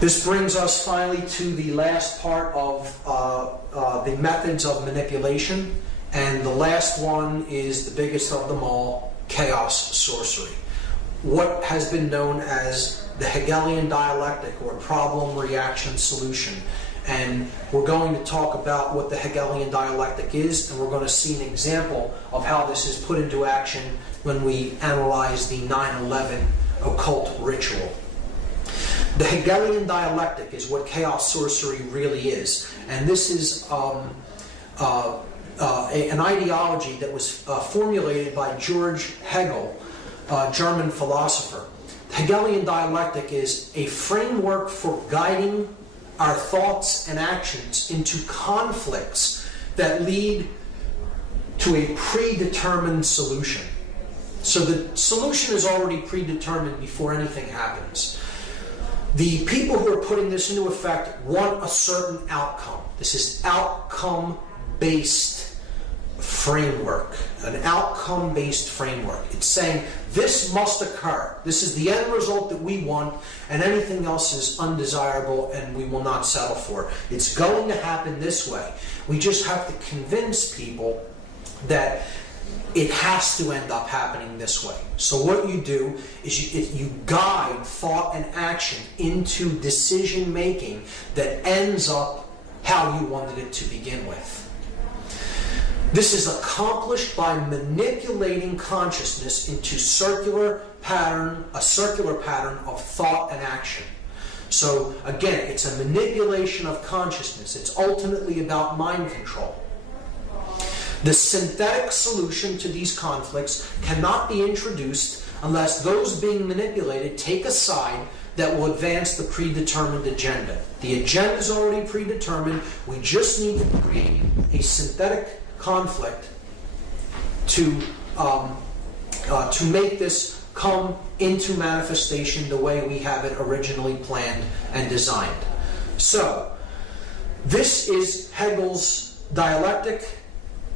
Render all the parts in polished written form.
This brings us finally to the last part of the methods of manipulation, and the last one is the biggest of them all, chaos sorcery. What has been known as the Hegelian dialectic, or problem, reaction, solution. And we're going to talk about what the Hegelian dialectic is, and we're going to see an example of how this is put into action when we analyze the 9/11 occult ritual. The Hegelian dialectic is what chaos sorcery really is, and this is an ideology that was formulated by George Hegel, a German philosopher. The Hegelian dialectic is a framework for guiding our thoughts and actions into conflicts that lead to a predetermined solution. So the solution is already predetermined before anything happens. The people who are putting this into effect want a certain outcome. This is outcome-based framework, an outcome-based framework. It's saying this must occur. This is the end result that we want, and anything else is undesirable and we will not settle for. It's going to happen this way. We just have to convince people that it has to end up happening this way. So what you do is you guide thought and action into decision making that ends up how you wanted it to begin with. This is accomplished by manipulating consciousness into a circular pattern of thought and action. So again, it's a manipulation of consciousness. It's ultimately about mind control. The synthetic solution to these conflicts cannot be introduced unless those being manipulated take a side that will advance the predetermined agenda. The agenda is already predetermined. We just need to create a synthetic conflict to make this come into manifestation the way we have it originally planned and designed. So, this is Hegel's dialectic,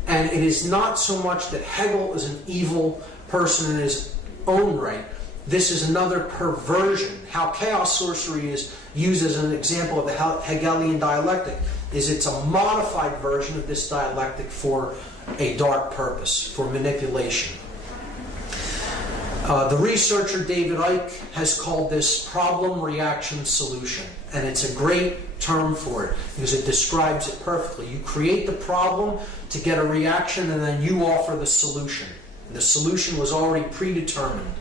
and it is not so much that Hegel is an evil person in his own right. This is another perversion. How chaos sorcery is used as an example of the Hegelian dialectic is it's a modified version of this dialectic for a dark purpose, for manipulation. The researcher David Icke has called this problem, reaction, solution. And it's a great term for it because it describes it perfectly. You create the problem to get a reaction, and then you offer the solution. The solution was already predetermined.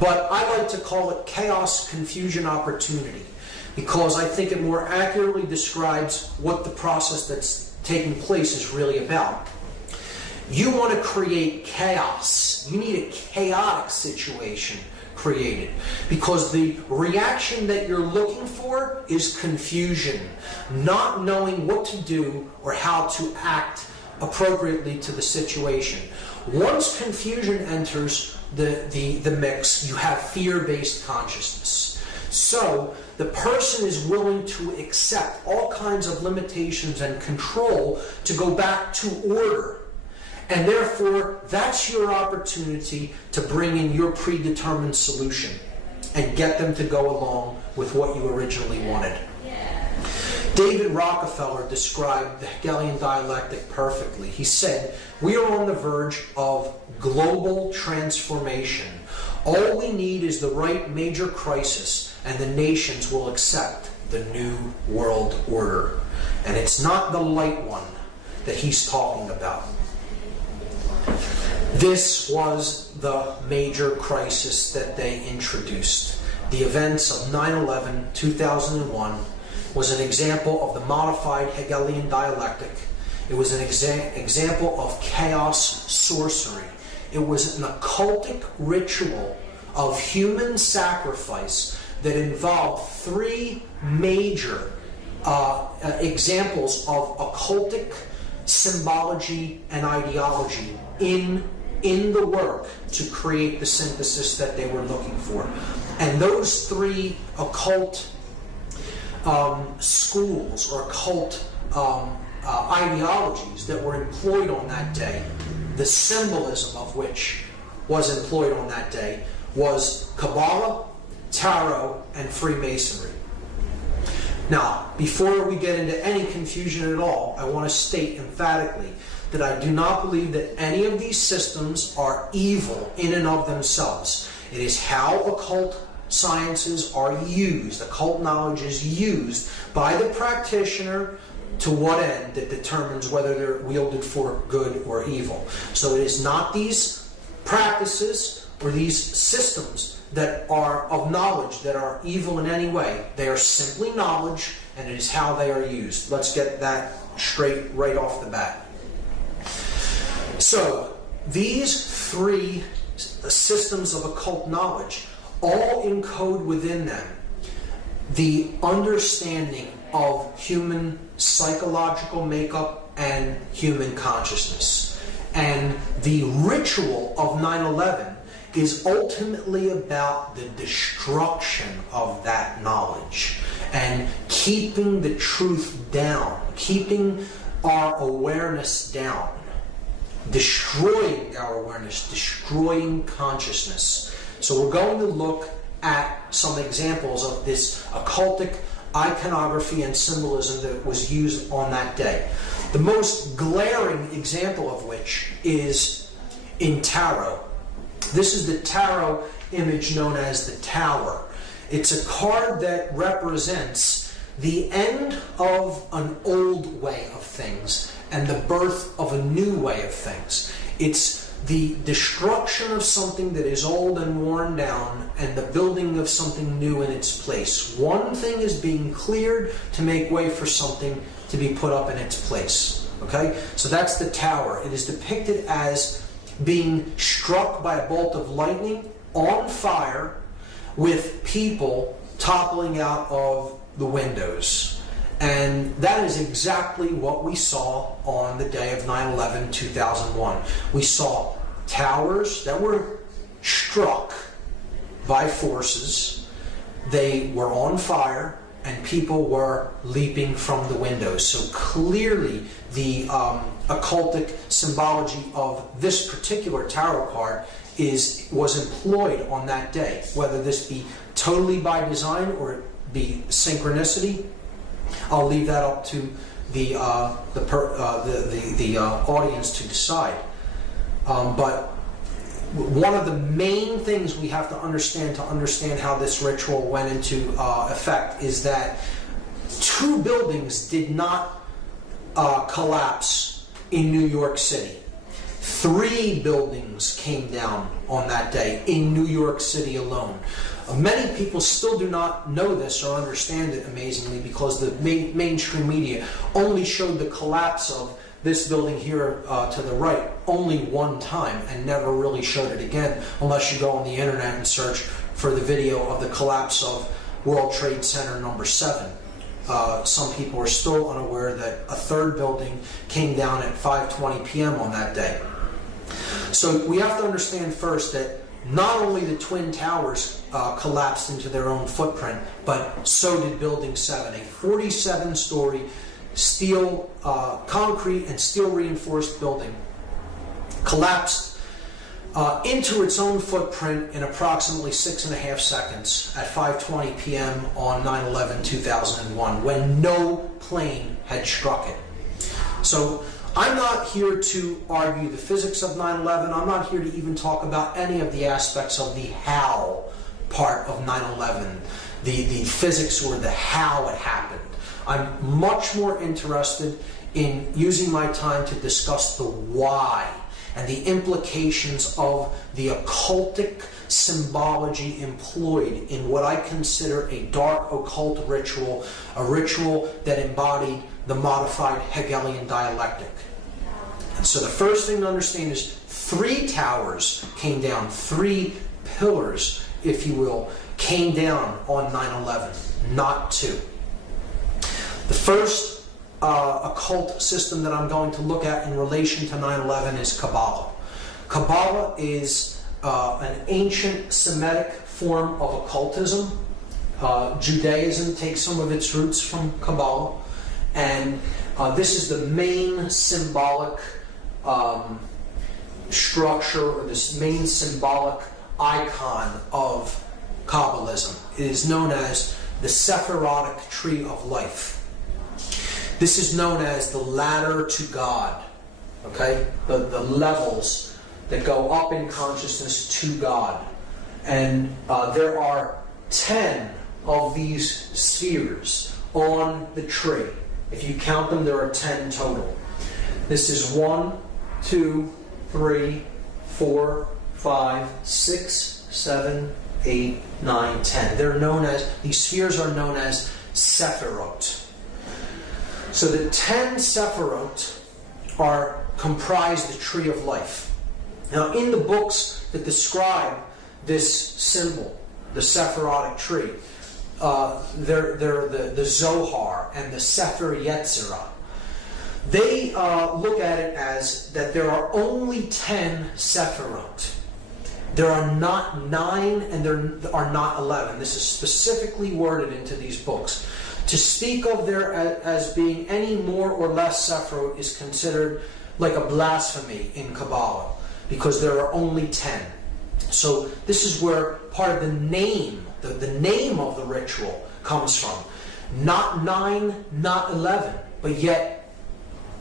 But I like to call it chaos, confusion, opportunity, because I think it more accurately describes what the process that's taking place is really about. You want to create chaos. You need a chaotic situation created, because the reaction that you're looking for is confusion, not knowing what to do or how to act appropriately to the situation. Once confusion enters the mix, you have fear-based consciousness. So the person is willing to accept all kinds of limitations and control to go back to order. And therefore, that's your opportunity to bring in your predetermined solution and get them to go along with what you originally wanted. David Rockefeller described the Hegelian dialectic perfectly. He said, "We are on the verge of global transformation. All we need is the right major crisis, and the nations will accept the new world order." And it's not the light one that he's talking about. This was the major crisis that they introduced. The events of 9/11, 2001, was an example of the modified Hegelian dialectic. It was an example of chaos sorcery. It was an occultic ritual of human sacrifice that involved three major examples of occultic symbology and ideology in the work to create the synthesis that they were looking for. And those three occult schools or occult ideologies that were employed on that day, the symbolism of which was employed on that day, was Kabbalah, Tarot, and Freemasonry. Now, before we get into any confusion at all, I want to state emphatically that I do not believe that any of these systems are evil in and of themselves. It is how occult sciences are used, occult knowledge is used by the practitioner to what end that determines whether they're wielded for good or evil. So it is not these practices or these systems that are of knowledge that are evil in any way. They are simply knowledge, and it is how they are used. Let's get that straight right off the bat. So, these three systems of occult knowledge all encode within them the understanding of human psychological makeup and human consciousness. And the ritual of 9/11 is ultimately about the destruction of that knowledge and keeping the truth down, keeping our awareness down, destroying our awareness, destroying consciousness. So we're going to look at some examples of this occultic iconography and symbolism that was used on that day. The most glaring example of which is in tarot. This is the tarot image known as the Tower. It's a card that represents the end of an old way of things and the birth of a new way of things. It's the destruction of something that is old and worn down and the building of something new in its place. One thing is being cleared to make way for something to be put up in its place. Okay? So that's the Tower. It is depicted as being struck by a bolt of lightning, on fire, with people toppling out of the windows. And that is exactly what we saw on the day of 9/11, 2001. We saw towers that were struck by forces. They were on fire, and people were leaping from the windows. So clearly the occultic symbology of this particular tarot card was employed on that day. Whether this be totally by design or it be synchronicity, I'll leave that up to the audience to decide. But one of the main things we have to understand how this ritual went into effect is that two buildings did not collapse in New York City. 3 buildings came down on that day in New York City alone. Many people still do not know this or understand it, amazingly, because the mainstream media only showed the collapse of this building here to the right only one time and never really showed it again, unless you go on the internet and search for the video of the collapse of World Trade Center number 7. Some people are still unaware that a 3rd building came down at 5:20 p.m. on that day. So we have to understand first that not only the Twin Towers collapsed into their own footprint, but so did Building 7, a 47-story steel, concrete and steel reinforced building, collapsed into its own footprint in approximately 6.5 seconds at 5:20 p.m. on 9/11/2001, when no plane had struck it. So I'm not here to argue the physics of 9/11. I'm not here to even talk about any of the aspects of the how part of 9/11, the physics or the how it happened. I'm much more interested in using my time to discuss the why and the implications of the occultic symbology employed in what I consider a dark occult ritual, a ritual that embodied the modified Hegelian dialectic. And so the first thing to understand is 3 towers came down, 3 pillars, if you will, came down on 9/11, not 2. The first occult system that I'm going to look at in relation to 9/11 is Kabbalah. Kabbalah is an ancient Semitic form of occultism. Judaism takes some of its roots from Kabbalah, and this is the main symbolic structure, or this main symbolic icon of Kabbalism. It is known as the Sephirotic tree of life. This is known as the ladder to God. Okay? The levels that go up in consciousness to God. And there are 10 of these spheres on the tree. If you count them, there are 10 total. This is 1, 2, 3, 4, 5, 6, 7, 8, 9, 10. They're known as, these spheres are known as Sephirot. So the 10 Sephirot comprise the tree of life. Now in the books that describe this symbol, the Sephirotic tree, they're the Zohar and the Sefer Yetzirah. They look at it as that there are only 10 Sephirot. There are not 9 and there are not 11. This is specifically worded into these books. To speak of there as being any more or less Sephirot is considered like a blasphemy in Kabbalah, because there are only 10. So this is where part of the name, the name of the ritual comes from. Not 9, not 11, but yet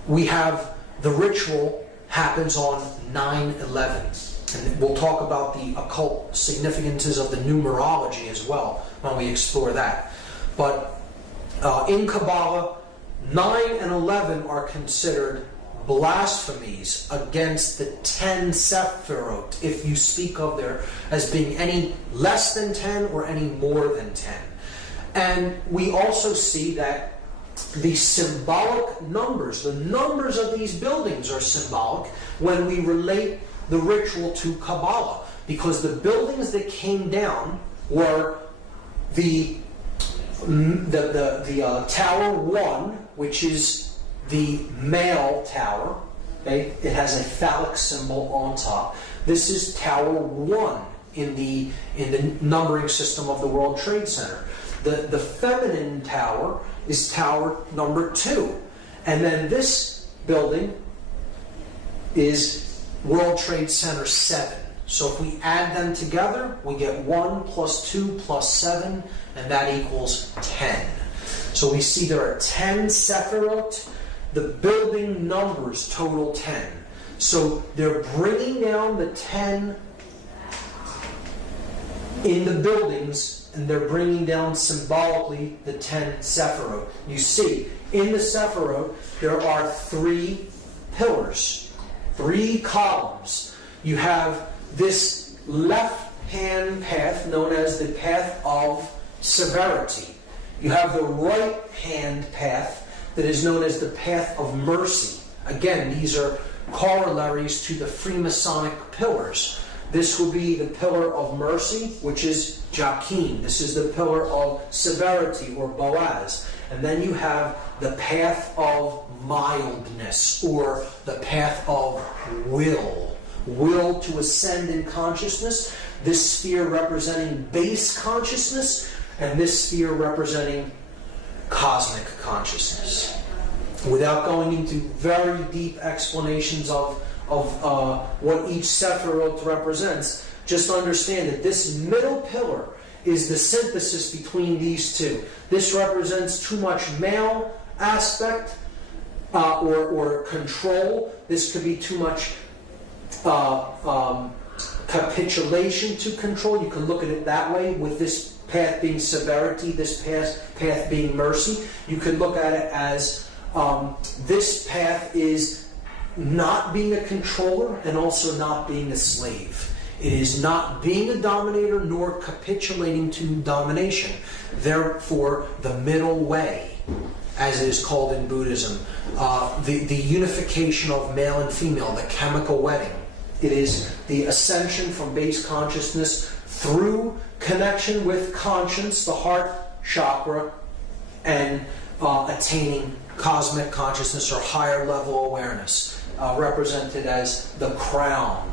we have the ritual happens on 9/11. And we'll talk about the occult significances of the numerology as well when we explore that. But in Kabbalah, 9 and 11 are considered blasphemies against the 10 Sephirot, if you speak of there as being any less than 10 or any more than 10. And we also see that the symbolic numbers, the numbers of these buildings are symbolic when we relate the ritual to Kabbalah, because the buildings that came down were the Tower 1, which is the male tower. Okay? It has a phallic symbol on top. This is Tower 1 in the numbering system of the World Trade Center. The feminine tower is Tower number 2. And then this building is World Trade Center 7. So if we add them together, we get 1 plus 2 plus 7, and that equals 10. So we see there are 10 Sephirot. The building numbers total 10. So they're bringing down the 10 in the buildings, and they're bringing down symbolically the 10 Sephirot. You see, in the Sephirot, there are 3 pillars, 3 columns. You have this left-hand path known as the path of severity. You have the right-hand path that is known as the path of mercy. Again, these are corollaries to the Freemasonic pillars. This will be the pillar of mercy, which is Joachim. This is the pillar of severity, or Boaz. And then you have the path of mildness, or the path of will. Will to ascend in consciousness. This sphere representing base consciousness, and this sphere representing cosmic consciousness. Without going into very deep explanations of what each Sephirot represents, just understand that this middle pillar is the synthesis between these two. This represents too much male aspect or control. This could be too much capitulation to control. You can look at it that way, with this path being severity, this path being mercy. You could look at it as this path is not being a controller and also not being a slave. It is not being a dominator nor capitulating to domination. Therefore, the middle way, as it is called in Buddhism, the unification of male and female, the chemical wedding. It is the ascension from base consciousness through connection with conscience, the heart chakra, and attaining cosmic consciousness or higher level awareness, represented as the crown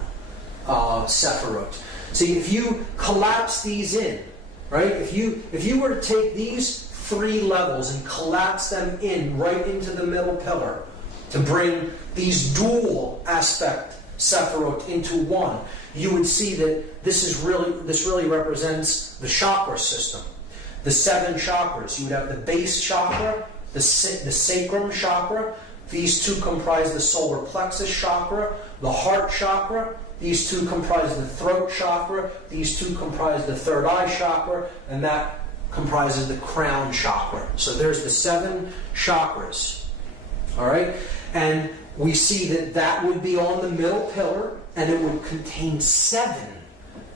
Sephirot. See, if you collapse these in, right? If you were to take these 3 levels and collapse them in right into the middle pillar to bring these dual aspect Sephirot into one, you would see that this really represents the chakra system. the 7 chakras. You would have the base chakra, the sacrum chakra. These two comprise the solar plexus chakra, the heart chakra. These two comprise the throat chakra. These two comprise the third eye chakra, and that comprises the crown chakra. So there's the 7 chakras. All right? And we see that that would be on the middle pillar, and it would contain 7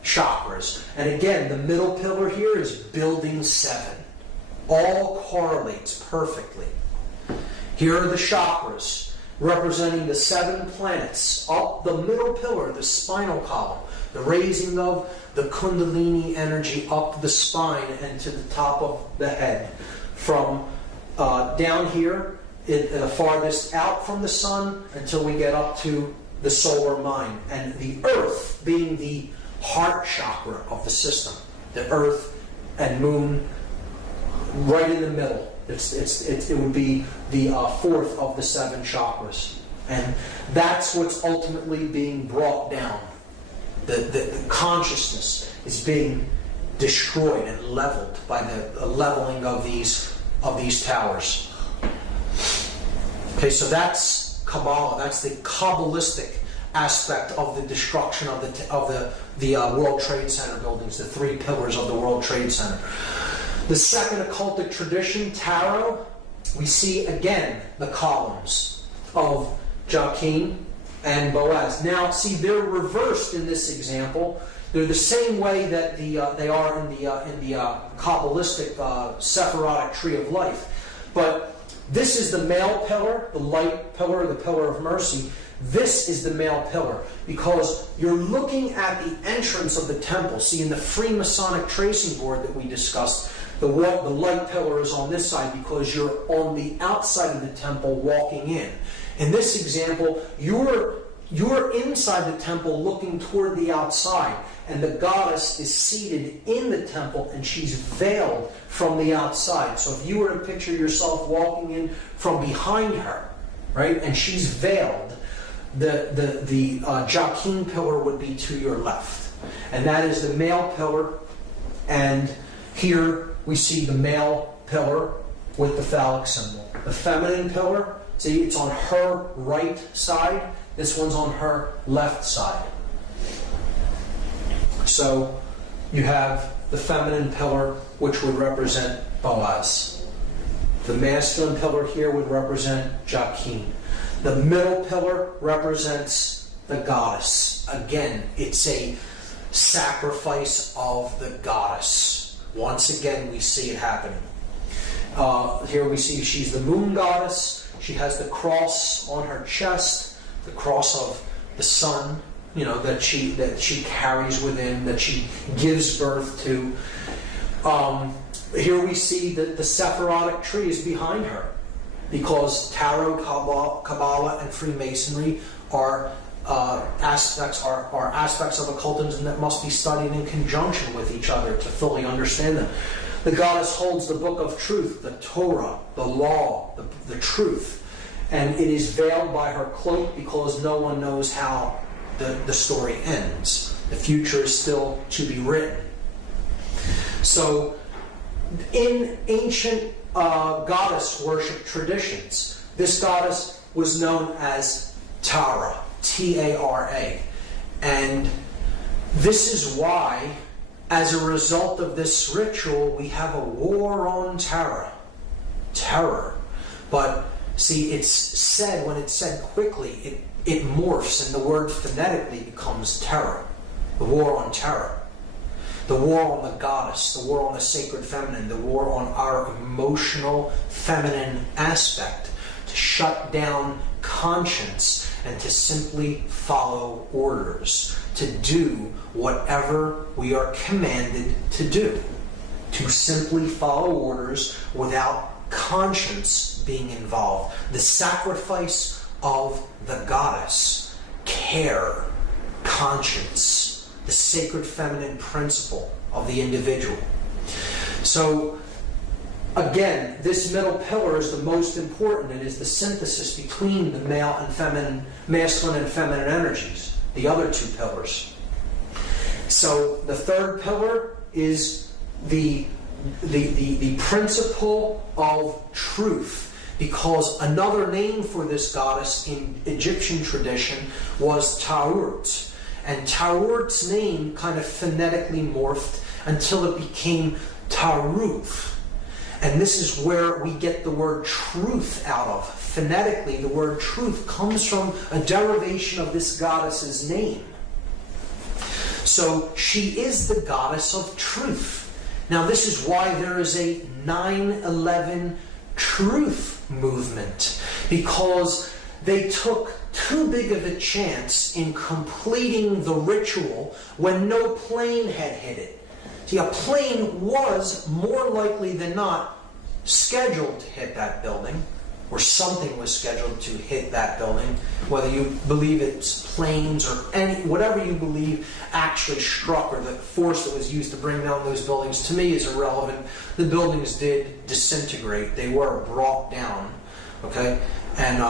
chakras. And again, the middle pillar here is building 7. All correlates perfectly. Here are the chakras representing the 7 planets. Up the middle pillar, the spinal column, the raising of the Kundalini energy up the spine and to the top of the head. From down here, farthest out from the sun until we get up to the solar mind. And the earth being the heart chakra of the system. The earth and moon right in the middle. It would be the 4th of the 7 chakras. And that's what's ultimately being brought down. The consciousness is being destroyed and leveled by the leveling of these towers. Okay, so that's Kabbalah. That's the Kabbalistic aspect of the destruction of the World Trade Center buildings, the 3 pillars of the World Trade Center. The second occultic tradition, tarot, we see again the columns of Jachin and Boaz. Now, see, they're reversed in this example. They're the same way that they are in the Kabbalistic Sephirotic tree of life. But this is the male pillar, the light pillar, the pillar of mercy. This is the male pillar because you're looking at the entrance of the temple. See, in the Freemasonic tracing board that we discussed, the light pillar is on this side because you're on the outside of the temple walking in. In this example, you're inside the temple looking toward the outside, and the goddess is seated in the temple and she's veiled from the outside. So if you were to picture yourself walking in from behind her, right, and she's veiled, the Jachin pillar would be to your left. And that is the male pillar, and here we see the male pillar with the phallic symbol. The feminine pillar, see, it's on her right side. This one's on her left side. So you have the feminine pillar, which would represent Boaz. The masculine pillar here would represent Jachin. The middle pillar represents the goddess. Again, it's a sacrifice of the goddess. Once again, we see it happening. Here we see she's the moon goddess. She has the cross on her chest, the cross of the sun, that she carries within, that she gives birth to. Here we see that the Sephirotic tree is behind her, because Tarot, Kabbalah, and Freemasonry are aspects of occultism that must be studied in conjunction with each other to fully understand them. The goddess holds the book of truth, the Torah, the law, the truth, and it is veiled by her cloak because no one knows how the story ends. The future is still to be written. So, in ancient goddess worship traditions, this goddess was known as Tara, T-A-R-A. And this is why, as a result of this ritual, we have a war on terror. But see, it's said, when it's said quickly, it morphs, and the word phonetically becomes terror. The war on terror. The war on the goddess, the war on the sacred feminine, the war on our emotional feminine aspect, to shut down conscience and to simply follow orders, to do whatever we are commanded to do, to simply follow orders without conscience being involved. The sacrifice of the goddess, care, conscience, the sacred feminine principle of the individual. So, again, this middle pillar is the most important. It is the synthesis between the masculine and feminine energies, the other two pillars. So the third pillar is the the principle of truth, because another name for this goddess in Egyptian tradition was Taurt. And Taurt's name kind of phonetically morphed until it became Taruth. And this is where we get the word truth out of. Phonetically, the word truth comes from a derivation of this goddess's name. So she is the goddess of truth. Now this is why there is a 9/11 truth movement, because they took too big of a chance in completing the ritual when no plane had hit it. See, a plane was more likely than not scheduled to hit that building, or something was scheduled to hit that building, whether you believe it's planes or whatever you believe actually struck, or the force that was used to bring down those buildings, to me is irrelevant. The buildings did disintegrate. They were brought down, okay? And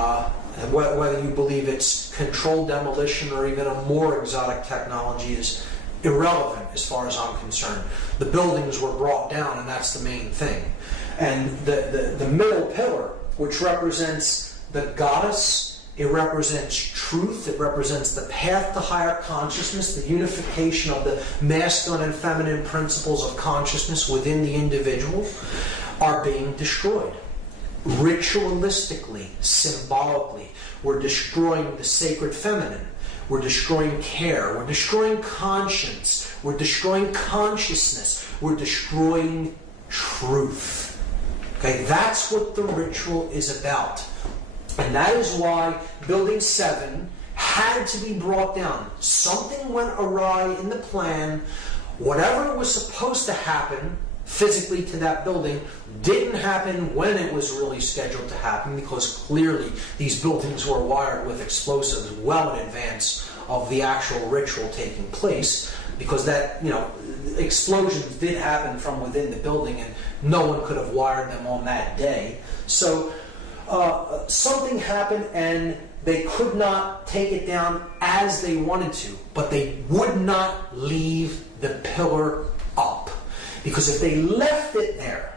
whether you believe it's controlled demolition or even a more exotic technology is irrelevant as far as I'm concerned. The buildings were brought down, and that's the main thing. And the middle pillar, which represents the goddess, it represents truth, it represents the path to higher consciousness, the unification of the masculine and feminine principles of consciousness within the individual, are being destroyed. Ritualistically, symbolically, we're destroying the sacred feminine. We're destroying care. We're destroying conscience. We're destroying consciousness. We're destroying truth. Okay, that's what the ritual is about. And that is why Building 7 had to be brought down. Something went awry in the plan. Whatever was supposed to happen physically to that building didn't happen when it was really scheduled to happen, because clearly these buildings were wired with explosives well in advance of the actual ritual taking place, because that, explosions did happen from within the building and no one could have wired them on that day. So something happened and they could not take it down as they wanted to, but they would not leave the pillar up. Because if they left it there,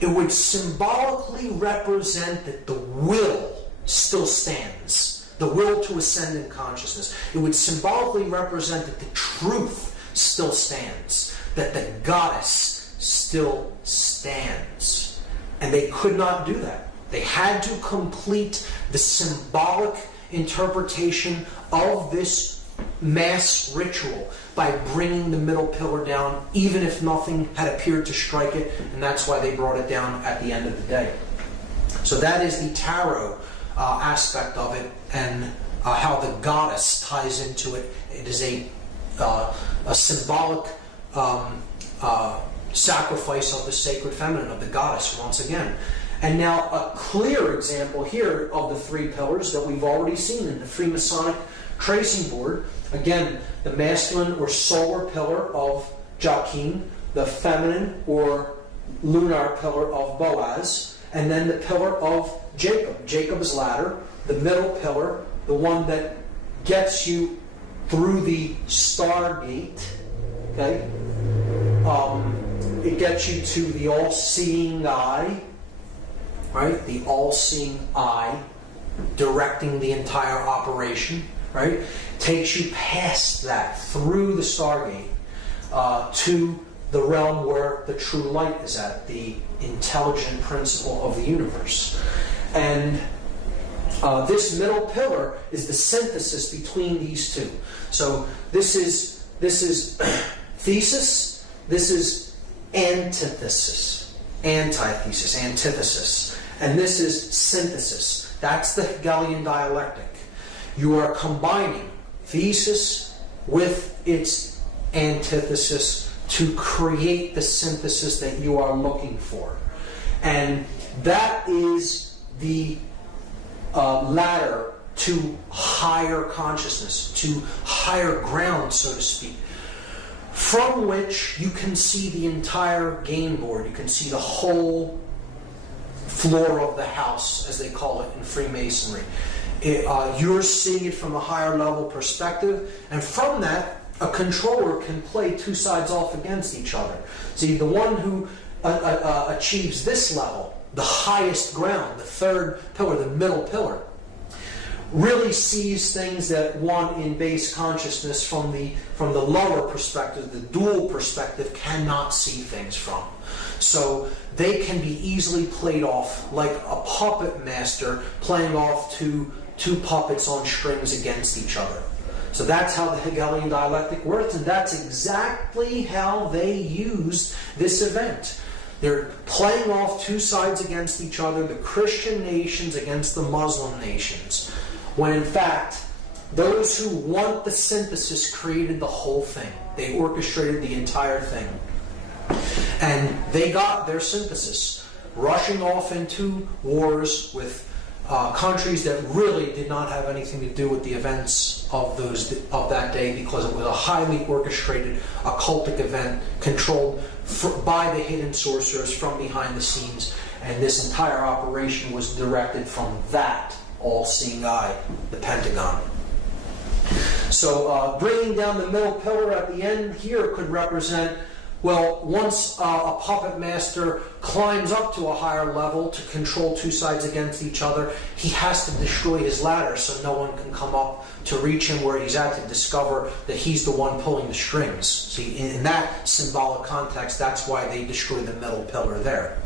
it would symbolically represent that the will still stands. The will to ascend in consciousness. It would symbolically represent that the truth still stands. That the goddess still stands. And they could not do that. They had to complete the symbolic interpretation of this mass ritual by bringing the middle pillar down, even if nothing had appeared to strike it, and that's why they brought it down at the end of the day. So that is the tarot aspect of it, and how the goddess ties into it. It is a symbolic sacrifice of the sacred feminine, of the goddess, once again. And now a clear example here of the three pillars that we've already seen in the Freemasonic tracing board. Again, the masculine or solar pillar of Joachim, the feminine or lunar pillar of Boaz, and then the pillar of Jacob, Jacob's ladder, the middle pillar, the one that gets you through the stargate. Okay, it gets you to the all-seeing eye, right? The all-seeing eye, directing the entire operation. Right? Takes you past that, through the stargate, to the realm where the true light is at, the intelligent principle of the universe. And this middle pillar is the synthesis between these two. So this is thesis, this is antithesis, antithesis, antithesis, and this is synthesis. That's the Hegelian dialectic. You are combining thesis with its antithesis to create the synthesis that you are looking for. And that is the ladder to higher consciousness, to higher ground, so to speak, from which you can see the entire game board. You can see the whole floor of the house, as they call it in Freemasonry. You're seeing it from a higher level perspective, and from that, a controller can play two sides off against each other. See, the one who achieves this level, the highest ground, the third pillar, the middle pillar, really sees things that one in base consciousness from the lower perspective, the dual perspective, cannot see things from. So they can be easily played off like a puppet master playing off two puppets on strings against each other. So that's how the Hegelian dialectic works, and that's exactly how they used this event. They're playing off two sides against each other, the Christian nations against the Muslim nations, when in fact, those who want the synthesis created the whole thing. They orchestrated the entire thing. And they got their synthesis, rushing off into wars with countries that really did not have anything to do with the events of that day, because it was a highly orchestrated occultic event controlled by the hidden sorcerers from behind the scenes, and this entire operation was directed from that all-seeing eye, the Pentagon. So bringing down the middle pillar at the end here could represent, well, once a puppet master climbs up to a higher level to control two sides against each other, he has to destroy his ladder so no one can come up to reach him where he's at to discover that he's the one pulling the strings. See, in that symbolic context, that's why they destroy the middle pillar there.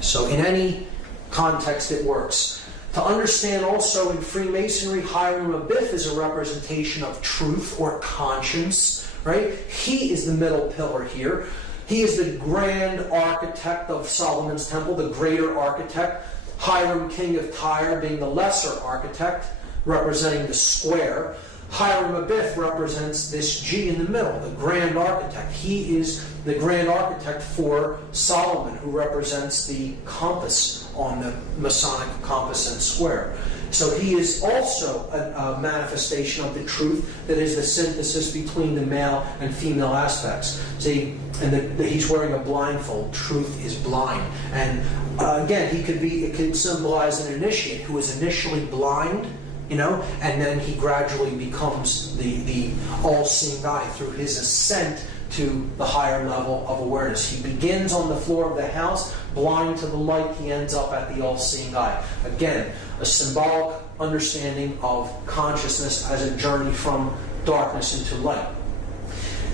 So in any context, it works. To understand also in Freemasonry, Hiram Abiff is a representation of truth or conscience, right? He is the middle pillar here. He is the grand architect of Solomon's temple, the greater architect. Hiram, king of Tyre, being the lesser architect, representing the square. Hiram Abiff represents this G in the middle, the grand architect. He is the grand architect for Solomon, who represents the compass on the Masonic compass and square. So he is also a manifestation of the truth that is the synthesis between the male and female aspects. See, and he's wearing a blindfold. Truth is blind. And again, it could symbolize an initiate who is initially blind, and then he gradually becomes the all-seeing eye through his ascent to the higher level of awareness. He begins on the floor of the house, blind to the light. He ends up at the all-seeing eye. Again, a symbolic understanding of consciousness as a journey from darkness into light.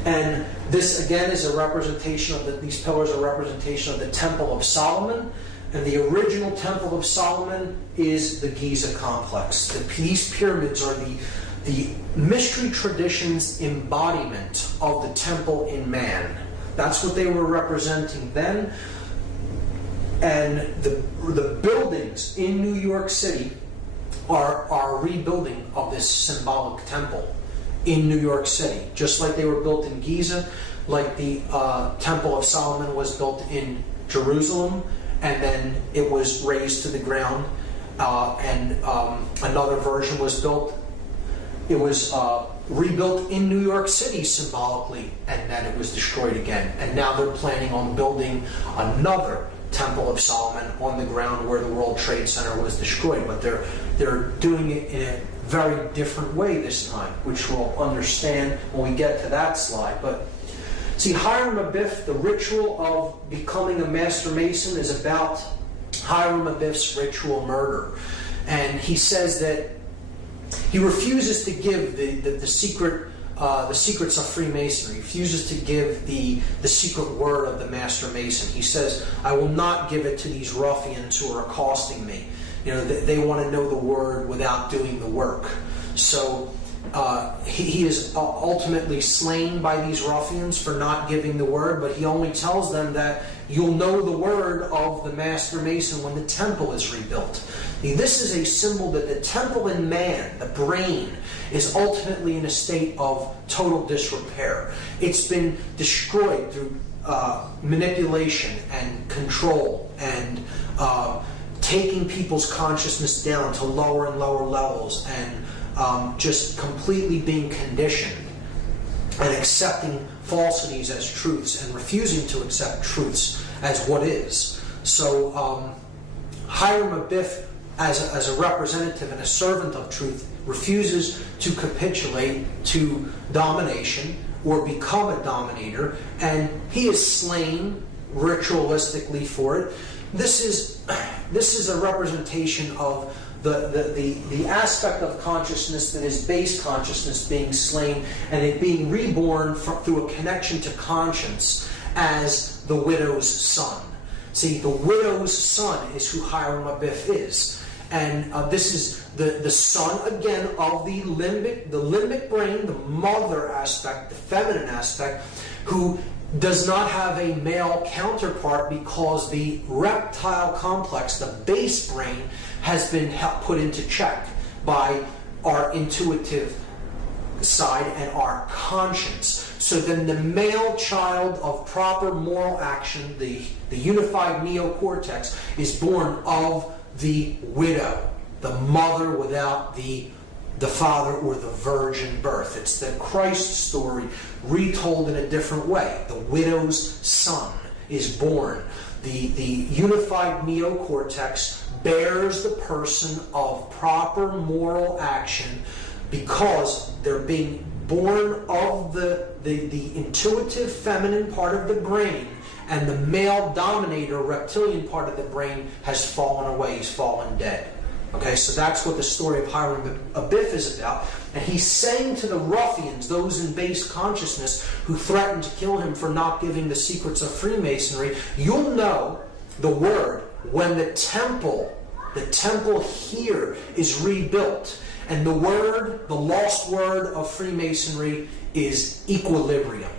And this, again, is a representation of these pillars are a representation of the Temple of Solomon. And the original Temple of Solomon is the Giza complex. These pyramids are the mystery tradition's embodiment of the temple in man. That's what they were representing then. And the buildings in New York City are a rebuilding of this symbolic temple in New York City. Just like they were built in Giza, like the Temple of Solomon was built in Jerusalem, and then it was razed to the ground, and another version was built. It was rebuilt in New York City symbolically, and then it was destroyed again. And now they're planning on building another Temple of Solomon on the ground where the World Trade Center was destroyed. But they're doing it in a very different way this time, which we'll understand when we get to that slide. But see, Hiram Abiff, the ritual of becoming a Master Mason is about Hiram Abiff's ritual murder. And he says that he refuses to give the secrets of Freemasonry. He refuses to give the secret word of the Master Mason. He says, I will not give it to these ruffians who are accosting me. They want to know the word without doing the work. So he is ultimately slain by these ruffians for not giving the word, but he only tells them that you'll know the word of the Master Mason when the temple is rebuilt. This is a symbol that the temple in man, the brain, is ultimately in a state of total disrepair. It's been destroyed through manipulation and control and taking people's consciousness down to lower and lower levels and just completely being conditioned and accepting falsities as truths and refusing to accept truths as what is. So Hiram Abiff, as a representative and a servant of truth, refuses to capitulate to domination or become a dominator, and he is slain ritualistically for it. This is a representation of the aspect of consciousness that is base consciousness being slain and it being reborn through a connection to conscience as the widow's son. See, the widow's son is who Hiram Abiff is. And this is the son, again, of the limbic brain, the mother aspect, the feminine aspect, who does not have a male counterpart because the reptile complex, the base brain, has been put into check by our intuitive side and our conscience. So then the male child of proper moral action, the unified neocortex, is born of the widow, the mother without the father or the virgin birth. It's the Christ story retold in a different way. The widow's son is born. The unified neocortex bears the person of proper moral action because they're being born of the intuitive feminine part of the brain, and the male dominator reptilian part of the brain has fallen away, he's fallen dead. Okay, so that's what the story of Hiram Abiff is about. And he's saying to the ruffians, those in base consciousness who threatened to kill him for not giving the secrets of Freemasonry, you'll know the word when the temple here is rebuilt. And the word, the lost word of Freemasonry is equilibrium.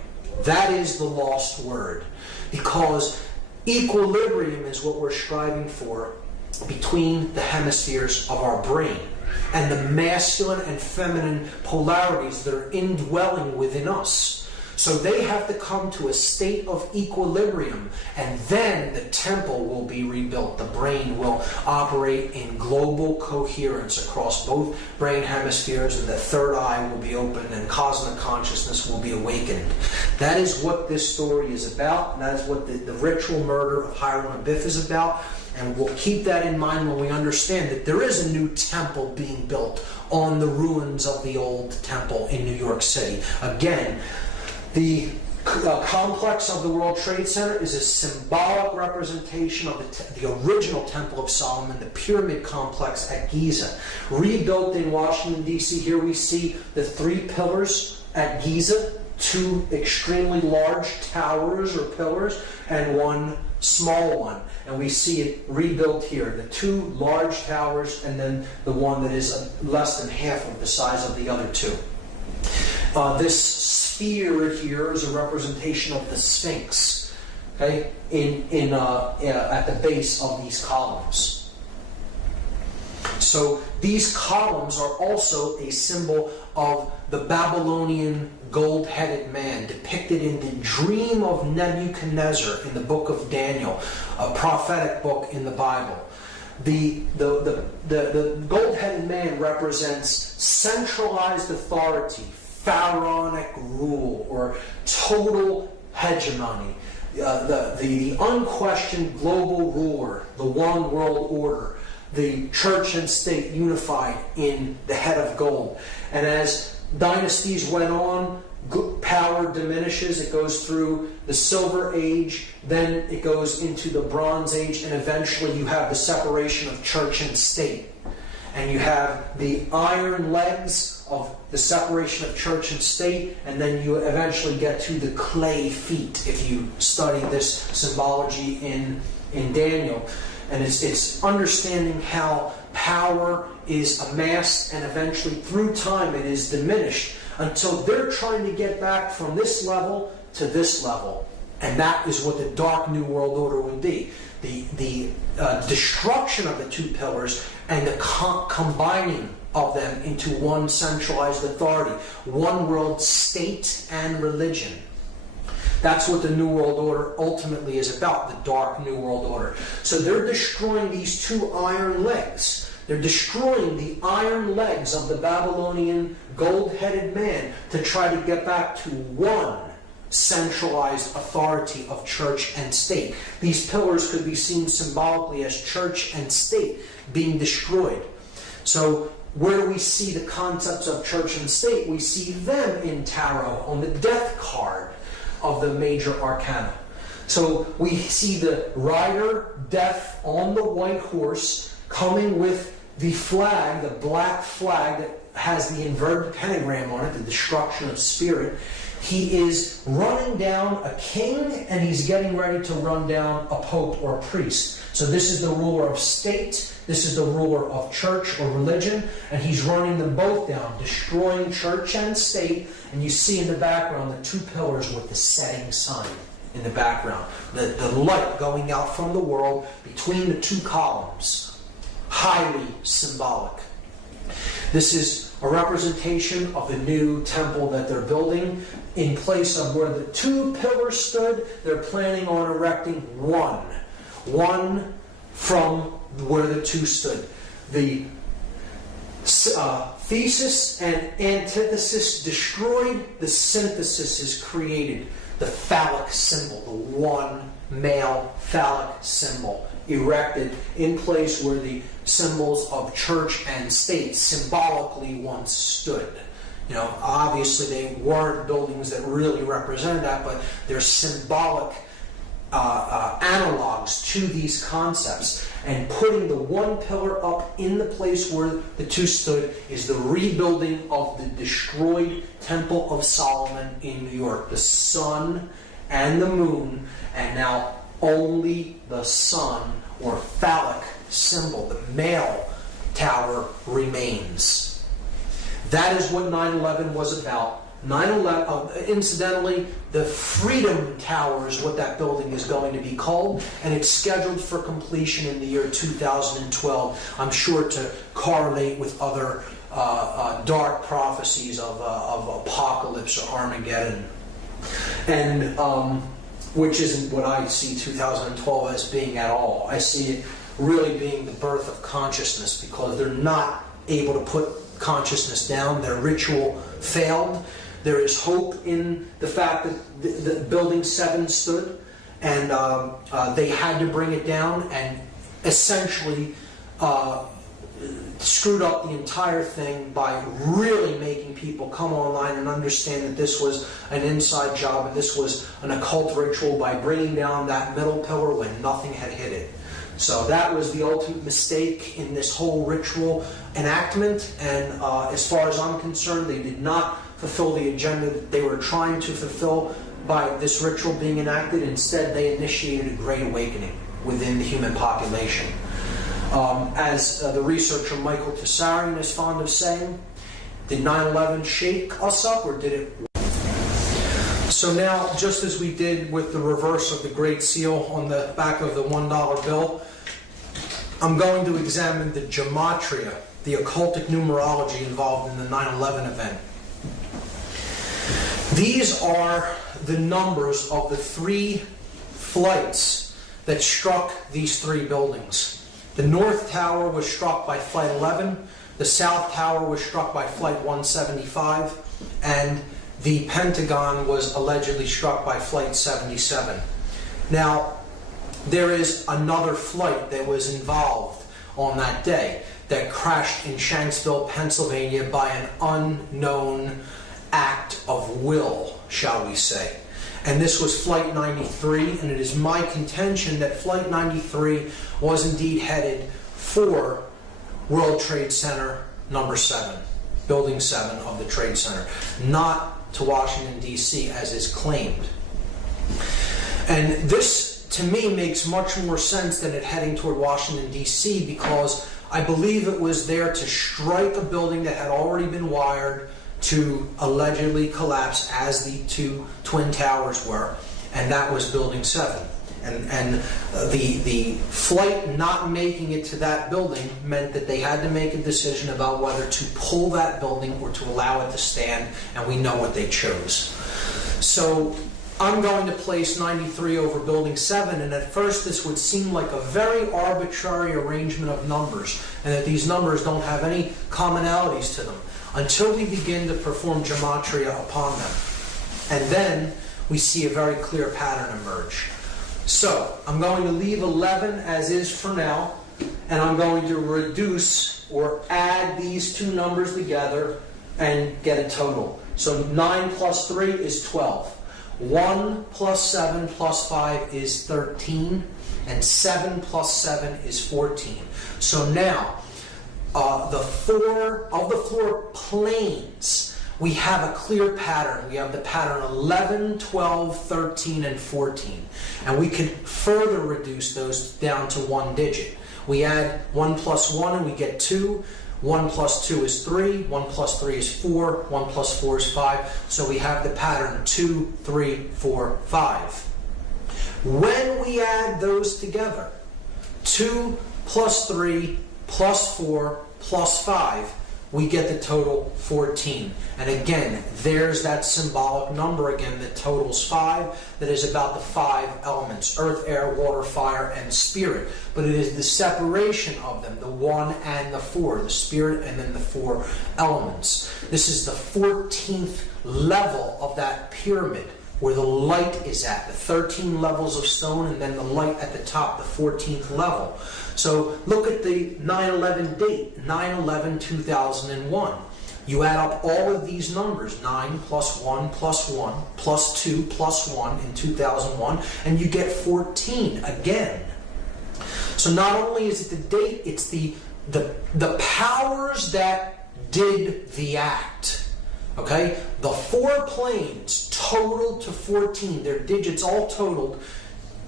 That is the lost word. Because equilibrium is what we're striving for between the hemispheres of our brain and the masculine and feminine polarities that are indwelling within us. So they have to come to a state of equilibrium, and then the temple will be rebuilt. The brain will operate in global coherence across both brain hemispheres, and the third eye will be opened and cosmic consciousness will be awakened. That is what this story is about, and that is what the ritual murder of Hiram Abiff is about. And we'll keep that in mind when we understand that there is a new temple being built on the ruins of the old temple in New York City. Again, the complex of the World Trade Center is a symbolic representation of the original Temple of Solomon, the pyramid complex at Giza. Rebuilt in Washington, D.C., here we see the 3 pillars at Giza, 2 extremely large towers or pillars, and 1 small one. And we see it rebuilt here, the 2 large towers and then the one that is less than half of the size of the other 2. This sphere here is a representation of the Sphinx, okay, at the base of these columns. So these columns are also a symbol of the Babylonian gold-headed man depicted in the dream of Nebuchadnezzar in the book of Daniel, a prophetic book in the Bible. The gold-headed man represents centralized authority, pharaonic rule, or total hegemony, the unquestioned global ruler, the one world order, the church and state unified in the head of gold. And as dynasties went on, power diminishes. It goes through the Silver Age, then it goes into the Bronze Age, and eventually you have the separation of church and state. And you have the iron legs of the separation of church and state, and then you eventually get to the clay feet if you study this symbology in Daniel. And it's understanding how power is amassed and eventually through time it is diminished until they're trying to get back from this level to this level. And that is what the Dark New World Order will be. The destruction of the 2 pillars and the combining of them into one centralized authority, one world state and religion. That's what the New World Order ultimately is about, the Dark New World Order. So they're destroying these 2 iron legs. They're destroying the iron legs of the Babylonian gold-headed man to try to get back to one centralized authority of church and state. These pillars could be seen symbolically as church and state being destroyed. So where do we see the concepts of church and state? We see them in tarot on the death card of the major arcana. So we see the rider, Death, on the white horse, coming with the flag, the black flag that has the inverted pentagram on it, the destruction of spirit. He is running down a king, and he's getting ready to run down a pope or a priest. So this is the ruler of state, this is the ruler of church or religion, and he's running them both down, destroying church and state. And you see in the background the two pillars with the setting sun in the background. The light going out from the world between the two columns. Highly symbolic. This is a representation of the new temple that they're building. In place of where the two pillars stood, they're planning on erecting one. One from where the two stood. The thesis and antithesis destroyed, the synthesis is created. The phallic symbol, the one male phallic symbol, erected in place where the symbols of church and state symbolically once stood. You know, obviously they weren't buildings that really represented that, but they're symbolic analogs to these concepts. And putting the one pillar up in the place where the two stood is the rebuilding of the destroyed Temple of Solomon in New York. The sun and the moon, and now only the sun, or phallic symbol, the male tower, remains. That is what 9/11 was about. 9/11, incidentally, the Freedom Tower is what that building is going to be called, and it's scheduled for completion in the year 2012. I'm sure to correlate with other dark prophecies of apocalypse or Armageddon, and which isn't what I see 2012 as being at all. I see it really being the birth of consciousness, because they're not able to put consciousness down. Their ritual failed. There is hope in the fact that the Building 7 stood, and they had to bring it down, and essentially screwed up the entire thing by really making people come online and understand that this was an inside job and this was an occult ritual, by bringing down that middle pillar when nothing had hit it. So that was the ultimate mistake in this whole ritual enactment, and as far as I'm concerned, they did not fulfill the agenda that they were trying to fulfill by this ritual being enacted. Instead, they initiated a great awakening within the human population. As the researcher Michael Tessarian is fond of saying, did 9/11 shake us up, or did it? So now, just as we did with the reverse of the Great Seal on the back of the $1 bill, I'm going to examine the gematria, the occultic numerology involved in the 9/11 event. These are the numbers of the three flights that struck these three buildings. The North Tower was struck by Flight 11, the South Tower was struck by Flight 175, and the Pentagon was allegedly struck by Flight 77. Now, there is another flight that was involved on that day that crashed in Shanksville, Pennsylvania by an unknown act of will, shall we say. And this was Flight 93, and it is my contention that Flight 93 was indeed headed for World Trade Center number 7, Building 7 of the Trade Center, not to Washington, D.C., as is claimed. And this, to me, makes much more sense than it heading toward Washington, D.C., because I believe it was there to strike a building that had already been wired to allegedly collapse, as the two twin towers were, and that was Building 7. And the flight not making it to that building meant that they had to make a decision about whether to pull that building or to allow it to stand, and we know what they chose. So I'm going to place 93 over Building 7, and at first this would seem like a very arbitrary arrangement of numbers, and that these numbers don't have any commonalities to them, until we begin to perform gematria upon them. And then we see a very clear pattern emerge. So, I'm going to leave 11 as is for now, and I'm going to reduce or add these two numbers together and get a total. So 9 plus 3 is 12. 1 plus 7 plus 5 is 13, and 7 plus 7 is 14. So now, the floor planes, we have a clear pattern. We have the pattern 11, 12, 13, and 14. And we could further reduce those down to one digit. We add 1 plus 1 and we get 2. 1 plus 2 is 3. 1 plus 3 is 4. 1 plus 4 is 5. So we have the pattern 2, 3, 4, 5. When we add those together, 2 plus 3 plus 4 plus 5, we get the total 14. And again, there's that symbolic number again that totals 5, that is about the 5 elements: earth, air, water, fire, and spirit. But it is the separation of them, the 1 and the 4, the spirit and then the 4 elements. This is the 14th level of that pyramid, where the light is at, the 13 levels of stone, and then the light at the top, the 14th level. So look at the 9/11 date, 9/11/2001. You add up all of these numbers, 9 plus 1 plus 1 plus 2 plus 1 in 2001, and you get 14 again. So not only is it the date, it's the powers that did the act. Okay? The 4 planes totaled to 14. Their digits all totaled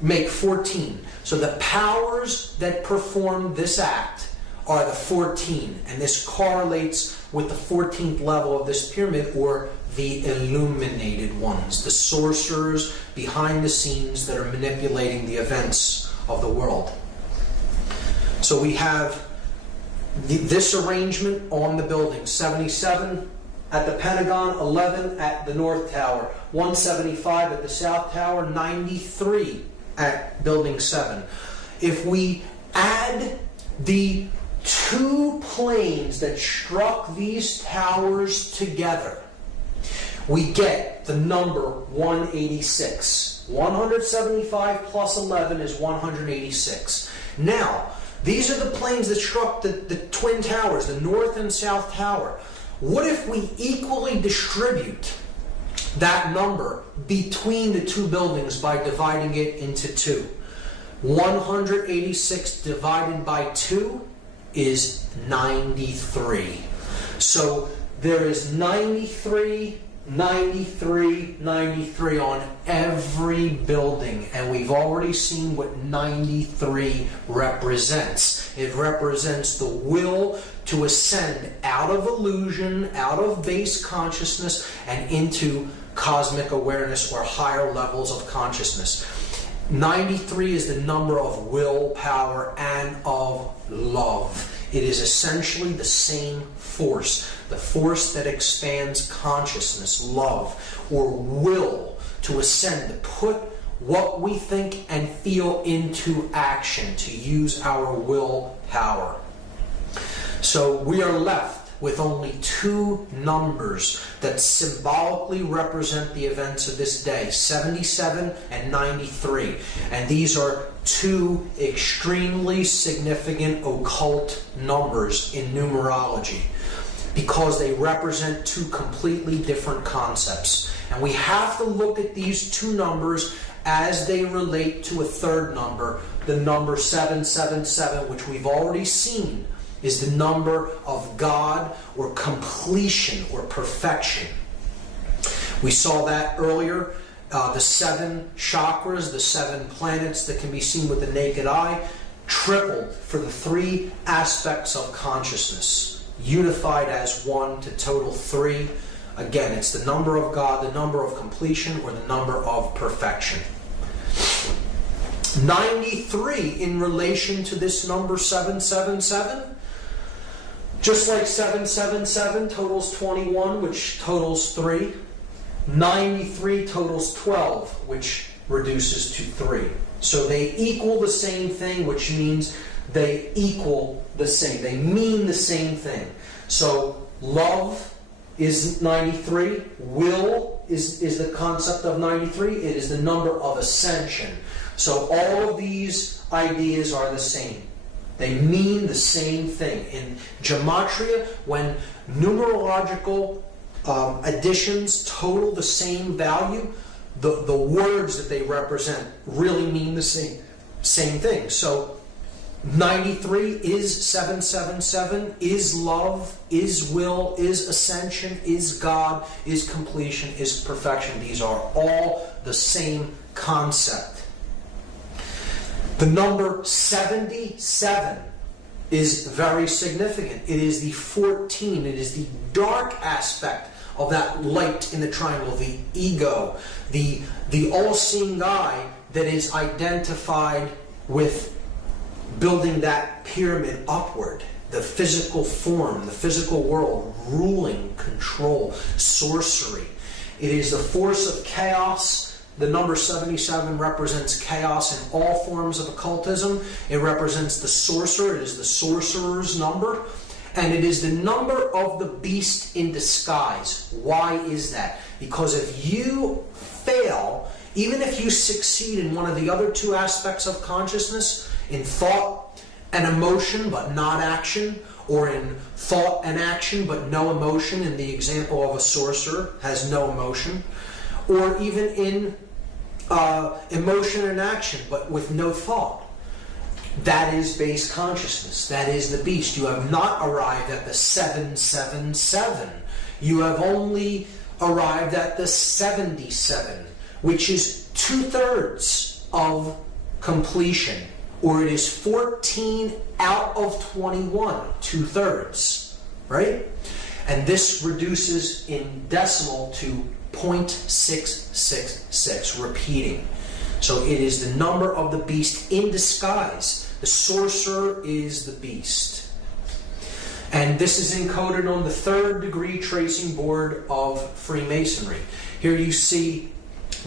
make 14. So the powers that performed this act are the 14. And this correlates with the 14th level of this pyramid, or the illuminated ones, the sorcerers behind the scenes that are manipulating the events of the world. So we have this arrangement on the building: 77 at the Pentagon, 11 at the North Tower, 175 at the South Tower, 93 at Building 7. If we add the 2 planes that struck these towers together, we get the number 186. 175 plus 11 is 186. Now, these are the planes that struck the twin towers, the North and South Tower. What if we equally distribute that number between the 2 buildings by dividing it into 2? 186 divided by 2 is 93. So there is 93, 93, 93 on every building, and we've already seen what 93 represents. It represents the will to ascend out of illusion, out of base consciousness, and into cosmic awareness, or higher levels of consciousness. 93 is the number of willpower and of love. It is essentially the same force, the force that expands consciousness, love, or will to ascend, to put what we think and feel into action, to use our willpower. So we are left with only 2 numbers that symbolically represent the events of this day: 77 and 93. And these are 2 extremely significant occult numbers in numerology, because they represent 2 completely different concepts. And we have to look at these 2 numbers as they relate to a third number, the number 777, which we've already seen is the number of God, or completion, or perfection. We saw that earlier. The 7 chakras, the 7 planets that can be seen with the naked eye, tripled for the 3 aspects of consciousness, unified as 1 to total 3. Again, it's the number of God, the number of completion, or the number of perfection. 93 in relation to this number 777. Just like 777 totals 21, which totals 3, 93 totals 12, which reduces to 3. So they equal the same thing, which means they equal the same. They mean the same thing. So love is 93. Will is the concept of 93. It is the number of ascension. So all of these ideas are the same. They mean the same thing. In gematria, when numerological additions total the same value, the words that they represent really mean the same thing. So 93 is 777, is love, is will, is ascension, is God, is completion, is perfection. These are all the same concept. The number 77 is very significant. It is the 14. It is the dark aspect of that light in the triangle, the ego, the all-seeing eye that is identified with building that pyramid upward, the physical form, the physical world, ruling, control, sorcery. It is the force of chaos. The number 77 represents chaos in all forms of occultism. It represents the sorcerer. It is the sorcerer's number. And it is the number of the beast in disguise. Why is that? Because if you fail, even if you succeed in one of the other two aspects of consciousness, in thought and emotion but not action, or in thought and action but no emotion, in the example of a sorcerer, has no emotion, or even in emotion and action but with no thought, that is base consciousness. That is the beast. You have not arrived at the 777. You have only arrived at the 77, which is 2/3 of completion. Or it is 14 out of 21, 2/3, right? And this reduces in decimal to 0.666, repeating. So it is the number of the beast in disguise. The sorcerer is the beast. And this is encoded on the 3rd degree tracing board of Freemasonry. Here you see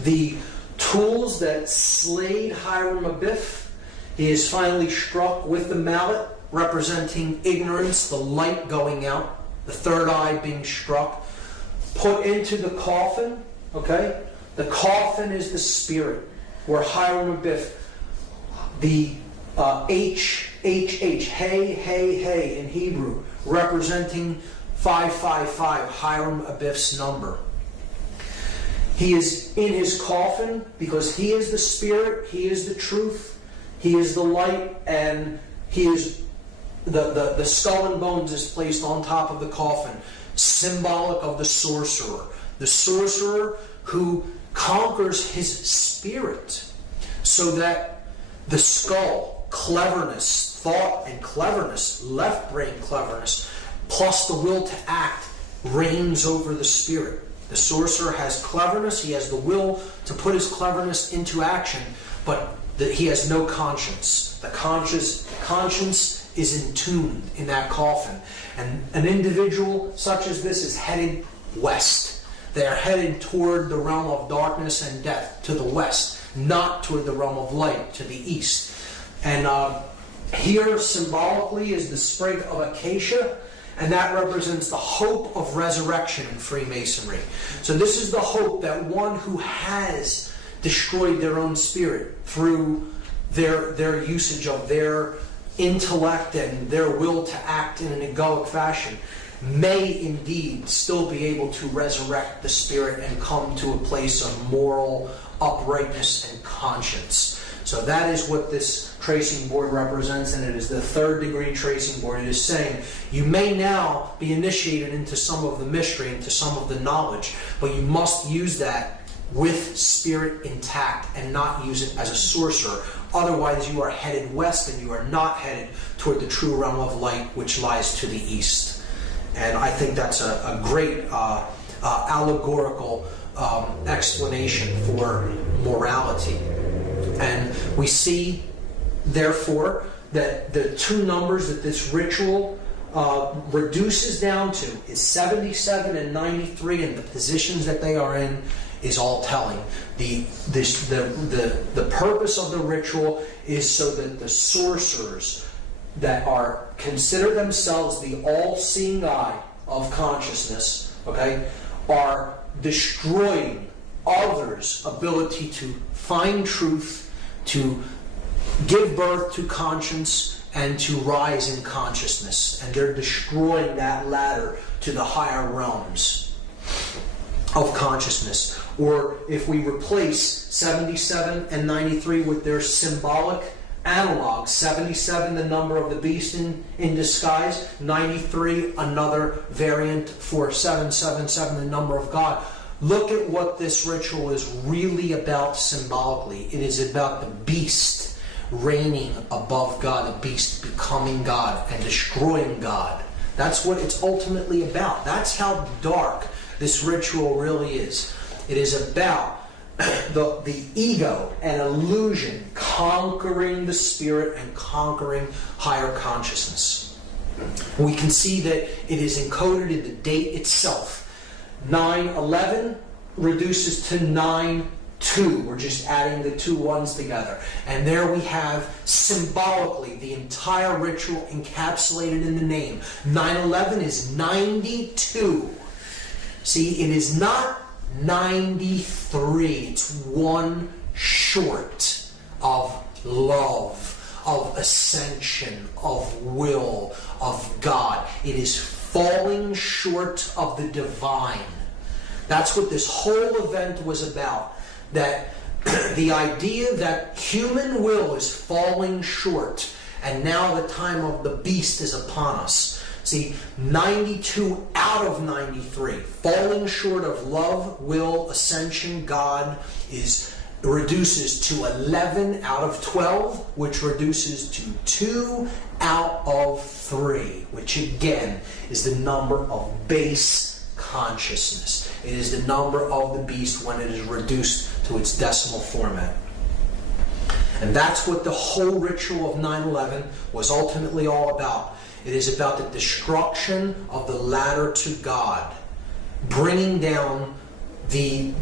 the tools that slayed Hiram Abiff. He is finally struck with the mallet, representing ignorance, the light going out, the third eye being struck, put into the coffin, okay? The coffin is the spirit, where Hiram Abiff, the hey in Hebrew, representing 555, Hiram Abiff's number. He is in his coffin because he is the spirit, he is the truth, he is the light, and he is the skull and bones is placed on top of the coffin, symbolic of the sorcerer. The sorcerer who conquers his spirit so that the skull, cleverness, thought and cleverness, left brain cleverness, plus the will to act, reigns over the spirit. The sorcerer has cleverness, he has the will to put his cleverness into action, but he has no conscience. The conscience is entombed in that coffin. And an individual such as this is headed west. They are headed toward the realm of darkness and death, to the west, not toward the realm of light, to the east. And here symbolically is the sprig of acacia, and that represents the hope of resurrection in Freemasonry. So this is the hope that one who has destroyed their own spirit through their usage of their intellect and their will to act in an egoic fashion may indeed still be able to resurrect the spirit and come to a place of moral uprightness and conscience. So that is what this tracing board represents, and it is the 3rd degree tracing board. It is saying you may now be initiated into some of the mystery, into some of the knowledge, but you must use that with spirit intact and not use it as a sorcerer. Otherwise you are headed west and you are not headed toward the true realm of light, which lies to the east. And I think that's a great allegorical explanation for morality. And we see, therefore, that the two numbers that this ritual reduces down to is 77 and 93, and the positions that they are in is all telling. The purpose of the ritual is so that the sorcerers that are consider themselves the all-seeing eye of consciousness, okay, are destroying others' ability to find truth, to give birth to conscience, and to rise in consciousness. And they're destroying that ladder to the higher realms. of consciousness. Or if we replace 77 and 93 with their symbolic analogs, 77 the number of the beast in disguise, 93 another variant for 777 the number of God. Look at what this ritual is really about symbolically. It is about the beast reigning above God, the beast becoming God and destroying God. That's what it's ultimately about. That's how dark this ritual really is. It is about the ego and illusion conquering the spirit and conquering higher consciousness. We can see that it is encoded in the date itself. 9/11 reduces to 9/2. We're just adding the two ones together. And there we have symbolically the entire ritual encapsulated in the name. 9/11 is 92. See, it is not 93. It's one short of love, of ascension, of will, of God. It is falling short of the divine. That's what this whole event was about. That the idea that human will is falling short, and now the time of the beast is upon us. See, 92 out of 93, falling short of love, will, ascension, God, reduces to 11 out of 12, which reduces to 2 out of 3, which again is the number of base consciousness. It is the number of the beast when it is reduced to its decimal format. And that's what the whole ritual of 9/11 was ultimately all about. It is about the destruction of the ladder to God, bringing down the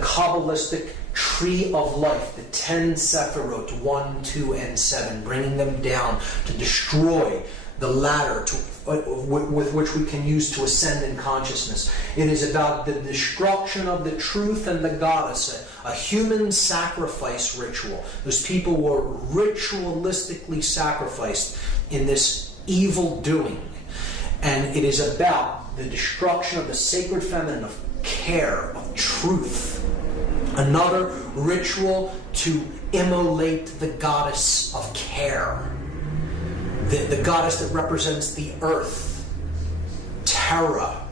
Kabbalistic tree of life, the 10 Sephirot, 1, 2, and 7, bringing them down to destroy the ladder with which we can use to ascend in consciousness. It is about the destruction of the truth and the goddess, a human sacrifice ritual. Those people were ritualistically sacrificed in this evil doing. And it is about the destruction of the sacred feminine, of care, of truth. Another ritual to immolate the goddess of care. The goddess that represents the earth. Terra.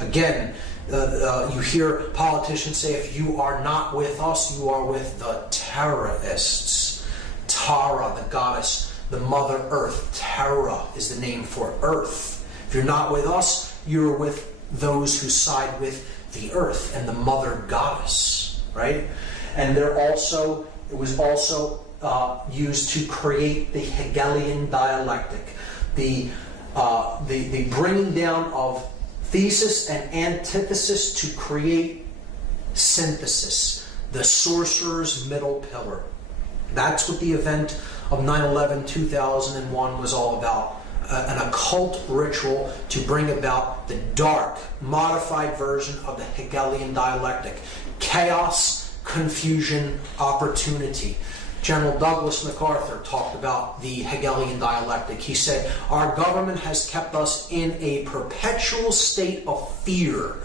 Again, you hear politicians say, if you are not with us, you are with the terrorists. Tara, the goddess, the Mother Earth. Terra is the name for earth. If you're not with us, you're with those who side with the earth and the Mother Goddess, right? And it was also used to create the Hegelian dialectic, the bringing down of thesis and antithesis to create synthesis, the sorcerer's middle pillar. That's what the event of 9/11/2001 was all about. An occult ritual to bring about the dark, modified version of the Hegelian dialectic. Chaos, confusion, opportunity. General Douglas MacArthur talked about the Hegelian dialectic. He said, our government has kept us in a perpetual state of fear,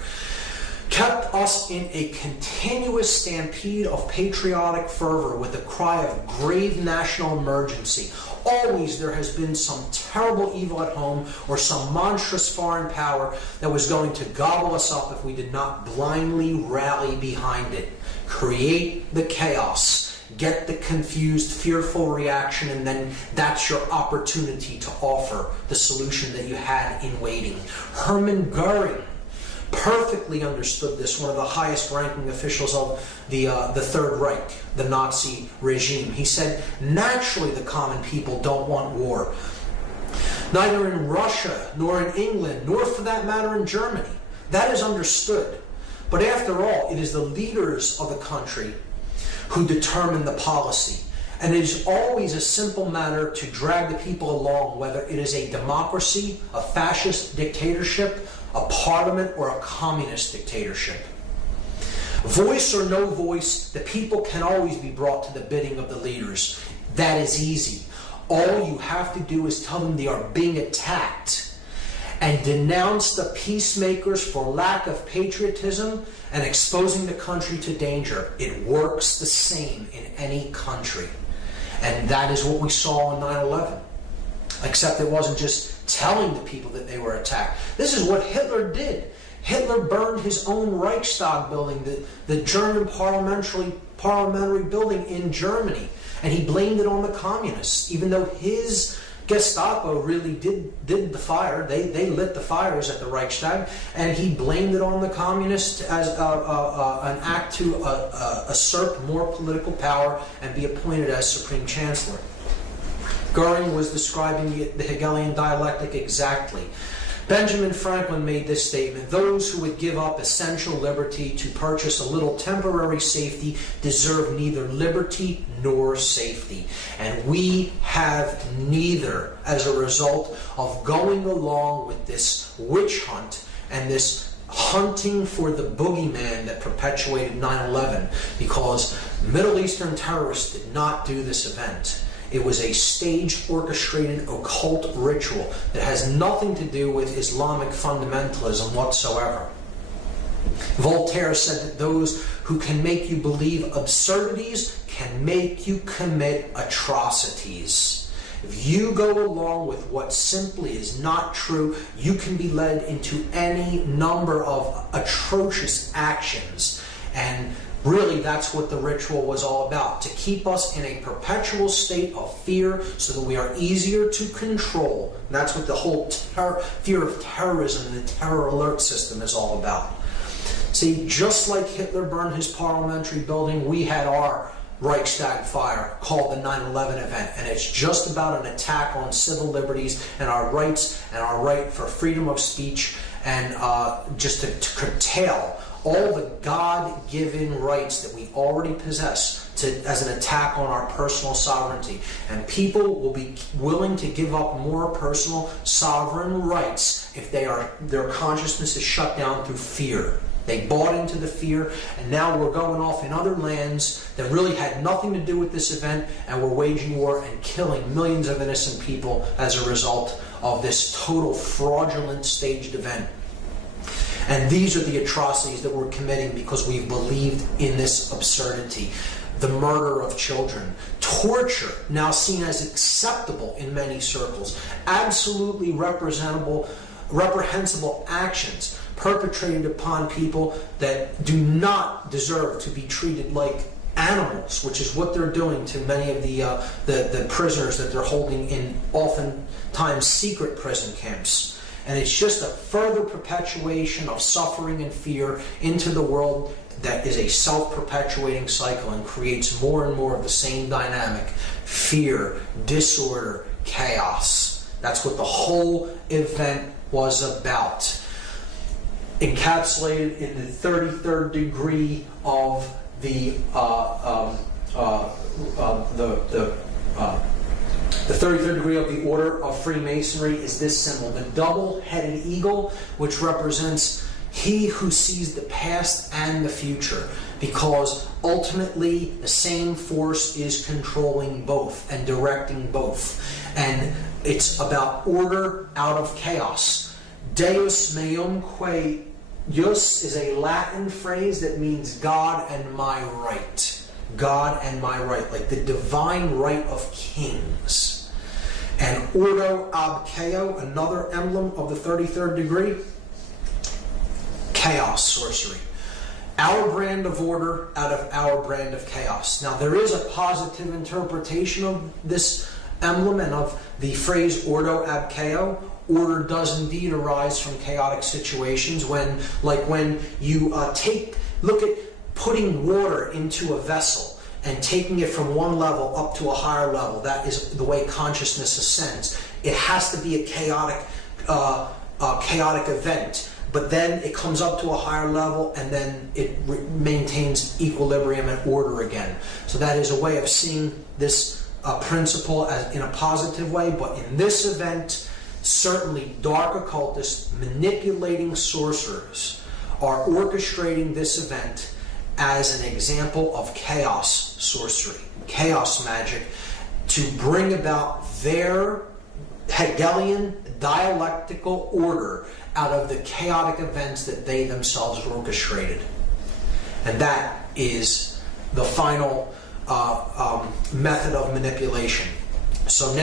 kept us in a continuous stampede of patriotic fervor with the cry of grave national emergency. Always there has been some terrible evil at home or some monstrous foreign power that was going to gobble us up if we did not blindly rally behind it. Create the chaos. Get the confused, fearful reaction, and then that's your opportunity to offer the solution that you had in waiting. Hermann Goering perfectly understood this, one of the highest ranking officials of the Third Reich, the Nazi regime. He said, naturally the common people don't want war. Neither in Russia, nor in England, nor for that matter in Germany. That is understood. But after all, it is the leaders of the country who determine the policy. And it is always a simple matter to drag the people along, whether it is a democracy, a fascist dictatorship, a parliament, or a communist dictatorship. Voice or no voice, the people can always be brought to the bidding of the leaders. That is easy. All you have to do is tell them they are being attacked. and denounce the peacemakers for lack of patriotism and exposing the country to danger. It works the same in any country. And that is what we saw on 9/11. Except it wasn't just telling the people that they were attacked. This is what Hitler did. Hitler burned his own Reichstag building, the German parliamentary building in Germany. And he blamed it on the communists, even though his Gestapo really did the fire. They lit the fires at the Reichstag, and he blamed it on the communists as an act to usurp more political power and be appointed as Supreme Chancellor. Goering was describing the Hegelian dialectic exactly. Benjamin Franklin made this statement: those who would give up essential liberty to purchase a little temporary safety deserve neither liberty nor safety. And we have neither as a result of going along with this witch hunt and this hunting for the boogeyman that perpetuated 9/11, because Middle Eastern terrorists did not do this event. It was a staged, orchestrated, occult ritual that has nothing to do with Islamic fundamentalism whatsoever. Voltaire said that those who can make you believe absurdities can make you commit atrocities. If you go along with what simply is not true, you can be led into any number of atrocious actions. And really, that's what the ritual was all about, to keep us in a perpetual state of fear so that we are easier to control. And that's what the whole fear of terrorism and the terror alert system is all about. See, just like Hitler burned his parliamentary building, we had our Reichstag fire called the 9/11 event. And it's just about an attack on civil liberties and our rights and our right for freedom of speech, and just to curtail all the God-given rights that we already possess as an attack on our personal sovereignty. And people will be willing to give up more personal sovereign rights if their consciousness is shut down through fear. They bought into the fear, and now we're going off in other lands that really had nothing to do with this event, and we're waging war and killing millions of innocent people as a result of this total fraudulent staged event. And these are the atrocities that we're committing because we've believed in this absurdity. The murder of children, torture, now seen as acceptable in many circles, absolutely reprehensible actions perpetrated upon people that do not deserve to be treated like animals, which is what they're doing to many of the prisoners that they're holding in oftentimes secret prison camps. And it's just a further perpetuation of suffering and fear into the world that is a self-perpetuating cycle and creates more and more of the same dynamic: fear, disorder, chaos. That's what the whole event was about. Encapsulated in the 33rd degree of the 33rd degree of the Order of Freemasonry is this symbol, the double-headed eagle, which represents he who sees the past and the future, because ultimately the same force is controlling both and directing both. And it's about order out of chaos. Deus meum quae jus is a Latin phrase that means God and my right. God and my right, like the divine right of kings. And ordo ab chaos, another emblem of the 33rd degree, chaos, sorcery. Our brand of order out of our brand of chaos. Now, there is a positive interpretation of this emblem and of the phrase ordo ab chaos. Order does indeed arise from chaotic situations when you look at putting water into a vessel and taking it from one level up to a higher level. That is the way consciousness ascends. It has to be a chaotic event, but then it comes up to a higher level, and then it maintains equilibrium and order again. So that is a way of seeing this principle as in a positive way. But in this event, certainly dark occultists manipulating sorcerers are orchestrating this event as an example of chaos sorcery, chaos magic, to bring about their Hegelian dialectical order out of the chaotic events that they themselves orchestrated. And that is the final method of manipulation. So now